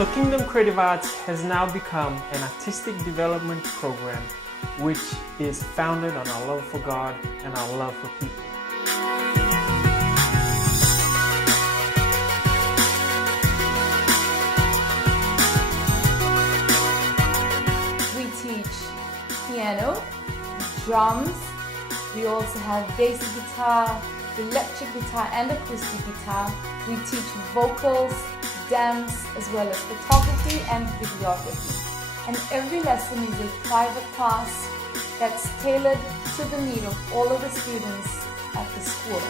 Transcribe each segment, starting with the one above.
So Kingdom Creative Arts has now become an artistic development program which is founded on our love for God and our love for people. We teach piano, drums, we also have bass guitar, electric guitar and acoustic guitar. We teach vocals, dance, as well as photography and videography. And every lesson is a private class that's tailored to the need of all of the students at the school.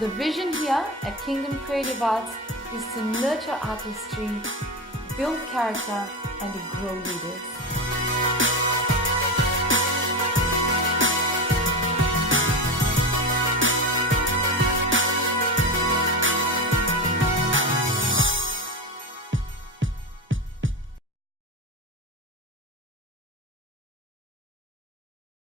The vision here at Kingdom Creative Arts is to nurture artistry, build character, and grow leaders.